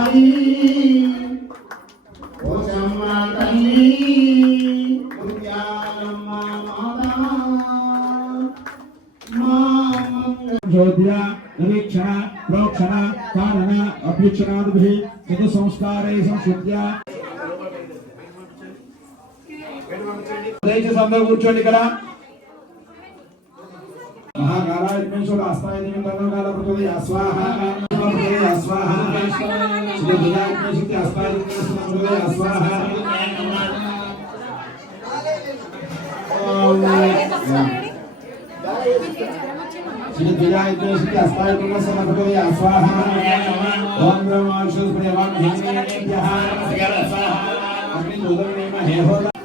కాళీ పోచమ్మ తల్లి ముత్యాలమ్మ మాత మా మంగళ జ్యోతిర నిరీక్షణ ప్రోక్షణ కారణ అభ్యక్షణాదిభిः చతు సంస్కారే సంస్కృత్య దయచేసి అందరూ కూర్చోండి ఇక్కడ మహాకారాజ్ఞేశ్వర అస్థాయి కాల పృథివీ అస్వాహ పృథివీ అస్వాహ శ్రీ దుర్గాజ్ఞేశ్వరి అస్థాయి పృథివీ ఓం శ్రీ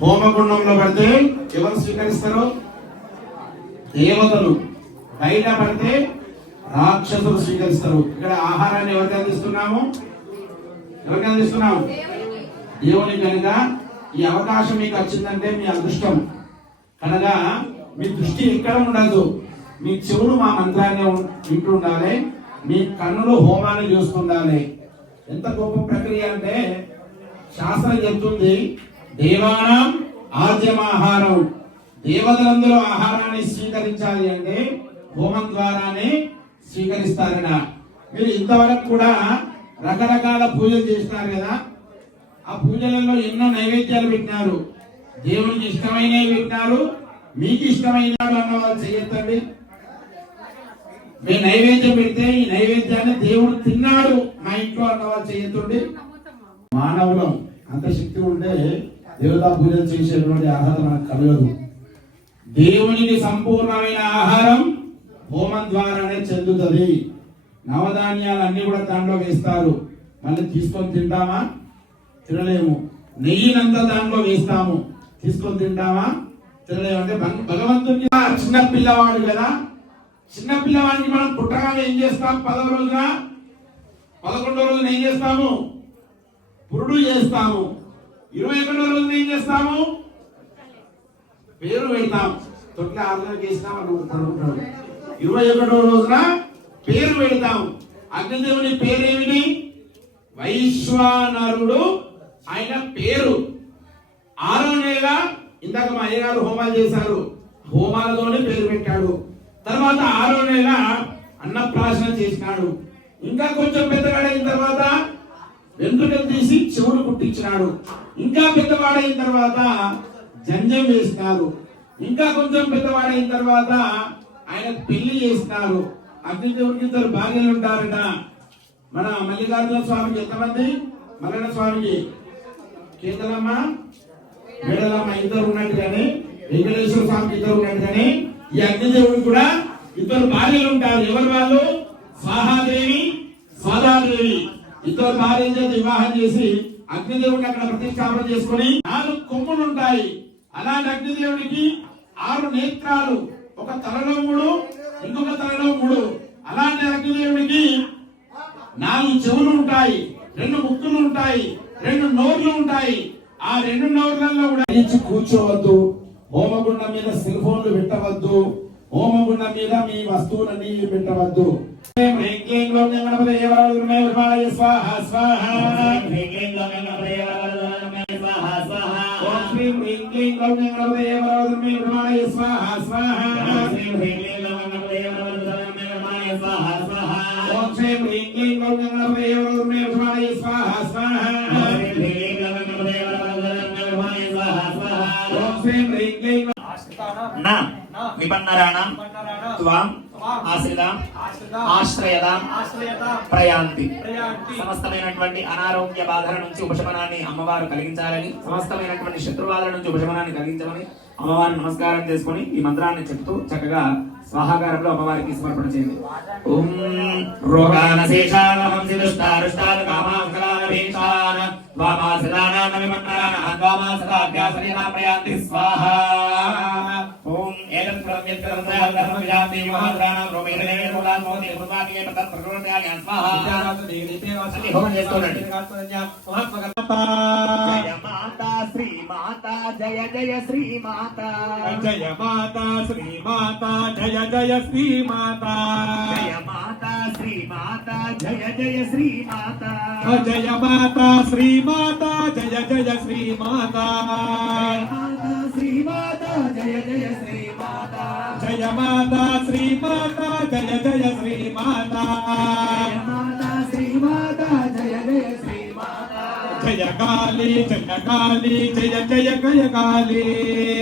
హోమగుండంలో పడితే ఎవరు స్వీకరిస్తారు? దేవతలు. బయట పడితే రాక్షసులు స్వీకరిస్తారు. ఇక్కడ ఆహారాన్ని ఎవరికి అందిస్తున్నాము? ఎవరికి అందిస్తున్నాం దేవుని కనుక ఈ అవకాశం మీకు వచ్చిందంటే మీ అదృష్టం. కనుక మీ దృష్టి ఎక్కడ ఉండదు. మీ చెవులు మా మంత్రాన్ని వింటూ ఉండాలి మీ కన్నులు హోమాన్ని చూస్తుండాలి. ఎంత గొప్ప ప్రక్రియ అంటే శాస్త్రం చెప్తుంది దేవానం ఆద్యమాహారం దేవతలందరూ ఆహారాన్ని స్వీకరించాలి అంటే హోమం ద్వారానే స్వీకరిస్తారట. మీరు ఇంతవరకు కూడా రకరకాల పూజలు చేస్తారు కదా. ఆ పూజలలో ఎన్నో నైవేద్యాలు పెట్టినారు. దేవునికి ఇష్టమైనవి పెట్టినారు. మీకు ఇష్టమైన అన్న వాళ్ళు చేయొద్దండి. మేము నైవేద్యం పెడితే ఈ నైవేద్యాన్ని దేవుడు తిన్నాడు మా ఇంట్లో అన్న వాళ్ళు చేయొద్దండి. మానవులం అంత శక్తి ఉంటే దేవతా పూజలు చేసేటువంటి అర్హత మనకు కలగదు. దేవునికి సంపూర్ణమైన ఆహారం హోమం ద్వారానే చెందుతుంది. నవధాన్యాలు అన్ని కూడా దాంట్లో వేస్తారు. మళ్ళీ తీసుకొని తింటామా? తినలేము. నెయ్యినంతా దాంట్లో వేస్తాము. తీసుకొని తింటామా? తినలేము. అంటే భగవంతుడికి చిన్న పిల్లవాడు కదా? చిన్న పిల్లవాడికి మనం పుట్టగానే ఏం చేస్తాం? పదవ రోజున? పదకొండో రోజున ఏం చేస్తాము? పురుడు చేస్తాము. ఇరవై ఒకటో రోజున ఏం చేస్తాము? పేరు పెడతాం. తొట్ల ఆర్డర్ చేసినాం అని ఇరవై ఒకటో రోజున పేరు పెడతాం. అగ్నిదేవుని పేరు ఏమిటి? వైశ్వానరుడు ఆయన పేరు. ఆరో నెల ఇందాక మా అయ్యగారు హోమాలు చేశారు. హోమాలతోనే పేరు పెట్టాడు. తర్వాత ఆరో నెల అన్నప్రాశన చేసినాడు. ఇంకా కొంచెం పెద్దవాడైన తర్వాత వెంట్రుకలు తీసి చెవులు కుట్టించినాడు. ఇంకా పెద్దవాడైన తర్వాత జంజం వేసినారు. ఇంకా కొంచెం పెద్దవాడైన తర్వాత ఆయన పెళ్ళి చేసినారు. అగ్నిదేవుడికి ఇద్దరు భార్యలు ఉంటారట. మన మల్లికార్జున స్వామికి ఎంతమంది? మల్లన్న స్వామికి. కేతలమ్మ మేడలమ్మ ఇద్దరు ఉన్నట్టుగానే వెంకటేశ్వర స్వామికి ఇద్దరు ఉన్నట్టుగానే ఈ అగ్నిదేవుడికి కూడా ఇద్దరు భార్యలు ఉంటారు. ఎవరు వాళ్ళు? స్వాహాదేవి స్వాదాదేవి ఇద్దరు భార్య చేత వివాహం చేసి అగ్నిదేవుడిని అక్కడ ప్రతిష్టాపన చేసుకొని నాలుగు కొమ్ములు ఉంటాయి. అలాంటి అగ్నిదేవుడికి ఆరు నేత్రాలు ఒక తలలో మూడు ఇంకొక తలలో మూడు. అలాంటి అగ్నిదేవుడికి నాలుగు చెవులు ఉంటాయి రెండు ముక్కులు ఉంటాయి రెండు నోర్లు ఉంటాయి. ఆ రెండు నోర్లలో కూడా ఇచ్చి కూర్చోవద్దు. హోమగుండం మీద సెల్ ఫోన్లు పెట్టవద్దు. హోమగుండం మీద మీ వస్తువులన్నీ పెట్టవద్దు. ఉర్వాయ స్వాహ ఆశ్రయదాం ప్రయాంతి. సమస్తమైనటువంటి అనారోగ్య బాధల నుంచి ఉపశమనాన్ని అమ్మవారు కలిగించాలని సమస్తమైనటువంటి శత్రువాదుల నుంచి ఉపశమనాన్ని కలిగించమని అమ్మవారిని నమస్కారం చేసుకొని ఈ మంత్రాన్ని చెప్తూ చక్కగా స్వాహాకారంలో అమ్మవారికి సమర్పణ చేయండి. ఓం రోగానశేషానహంసి దుష్టారుష్టాన కామాంకరాన భీషాన వామాసదానాన విమన్నరాన వామాసదాభ్యాసరేణ ప్రయాంతి స్వాహా. మాతా శ్రీ మాతా జయ జయ శ్రీ మాతా జయ మాతా శ్రీ మాతా జయ జయ శ్రీ మాతా జయ మాతా శ్రీ మాతా జయ జయ శ్రీ మాతా జయ మాతా శ్రీ మాతా జయ జయ శ్రీ మాతా మాతా శ్రీ మాతా జయ జయ శ్రీ మాతా జయ మాతా శ్రీ మాతా జయ జయ శ్రీ మాతా జయ కాళీ జయ కాళీ జయ జయ జయ కాళీ.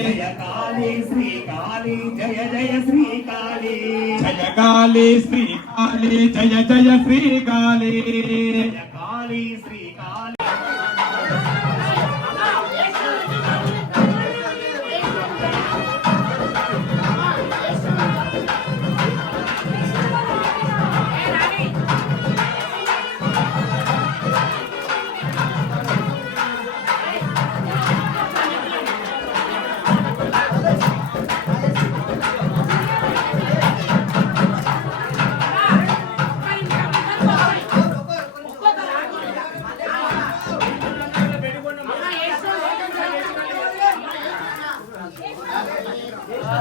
జయ కాళీ శ్రీ కాళీ జయ జయ శ్రీ కాళీ. జయ కాళీ శ్రీ కాళీ జయ జయ శ్రీ కాళీ. కాళీ శ్రీ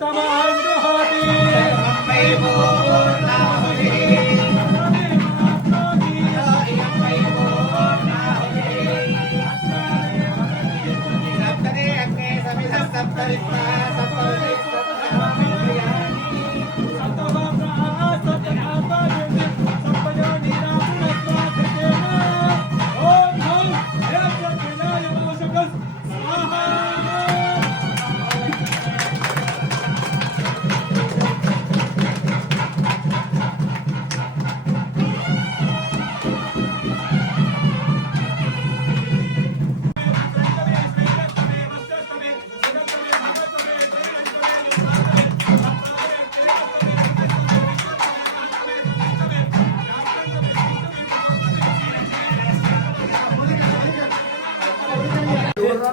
Tama!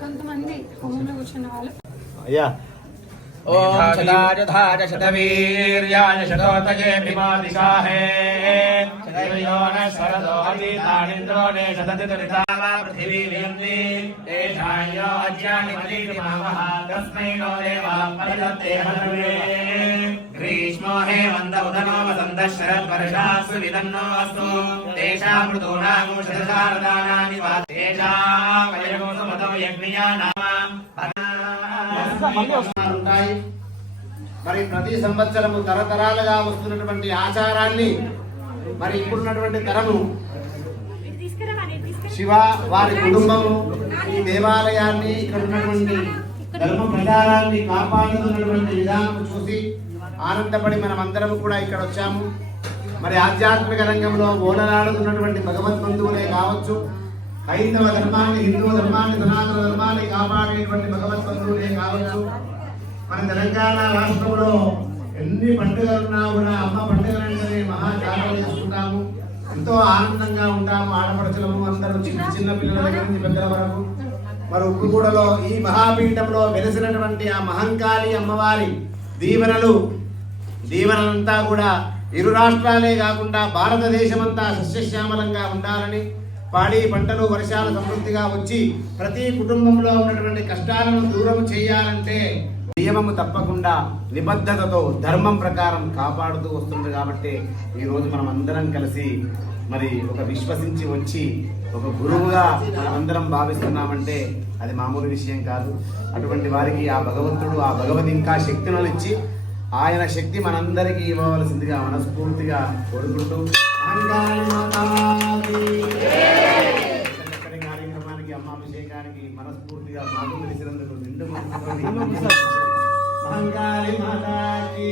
కొంతమంది హోమంలో కూర్చున్న వాళ్ళు. అయ్యా శతాయుధాయ శతవీర్యాయ శతోతయే విమాదిశాహే శతయోన శరదో అతీతానింద్రో నే శతతి దురితావా పృథివీ వియంతి తేషాయో అజ్యాని మలీని మామః తస్మై నో దేవా పరిదత్తే హనువే గ్రీష్మో హే మంద ఉదనో వసంత శరత్ వర్షాసు విదన్నో అస్తు తేషాం ఋతూనాం శతశారదానాని వా తేషాం వయగో సుమతో యజ్ఞయా నామ ఉంటాయి. మరి ప్రతి సంవత్సరము తరతరాలుగా వస్తున్నటువంటి ఆచారాన్ని మరి ఇప్పుడున్నటువంటి తరము శివ వారి కుటుంబము ఈ దేవాలయాన్ని ఇక్కడ ఉన్నటువంటి ధర్మ ప్రచారాన్ని కాపాడుతున్నటువంటి విధానం చూసి ఆనందపడి మనం అందరం కూడా ఇక్కడ వచ్చాము. మరి ఆధ్యాత్మిక రంగంలో ఓడలాడుతున్నటువంటి భగవత్ బంధువులే కావచ్చు హైందవ ధర్మాన్ని హిందూ ధర్మాన్ని సనాతన ధర్మాన్ని కాపాడేటువంటి భగవద్ కావచ్చు. మన తెలంగాణ రాష్ట్రంలో ఎన్ని పండుగలు ఉన్నా కూడా అమ్మ పండుగలు మహా జాగ్రత్త చేసుకుంటాము. ఎంతో ఆనందంగా ఉంటాము ఆడపడుచులము అందరూ చిన్న చిన్న పిల్లల దగ్గర నుంచి పెద్దల వరకు. మరి ఉప్పుగూడలో ఈ మహాపీఠంలో వెలిసినటువంటి ఆ మహంకాళి అమ్మవారి దీవెనలు దీవెనలంతా కూడా ఇరు రాష్ట్రాలే కాకుండా భారతదేశమంతా సస్యశ్యామలంగా ఉండాలని పాడి పంటలు వర్షాలు సమృద్ధిగా వచ్చి ప్రతి కుటుంబంలో ఉన్నటువంటి కష్టాలను దూరం చేయాలంటే నియమము తప్పకుండా నిబద్ధతతో ధర్మం ప్రకారం కాపాడుతూ వస్తుంది కాబట్టి ఈరోజు మనం అందరం కలిసి మరి ఒక విశ్వసించి వచ్చి ఒక గురువుగా మనమందరం భావిస్తున్నామంటే అది మామూలు విషయం కాదు. అటువంటి వారికి ఆ భగవంతుడు ఆ భగవద్ ఇంకా శక్తులను ఇచ్చి ఆయన శక్తి మనందరికీ ఇవ్వవలసిందిగా మనస్ఫూర్తిగా కోరుకుంటూ కార్యక్రమానికి అమ్మాభిషేకానికి మనస్ఫూర్తిగా మాకు తెలిసినందుకు నిండు మాతాకి.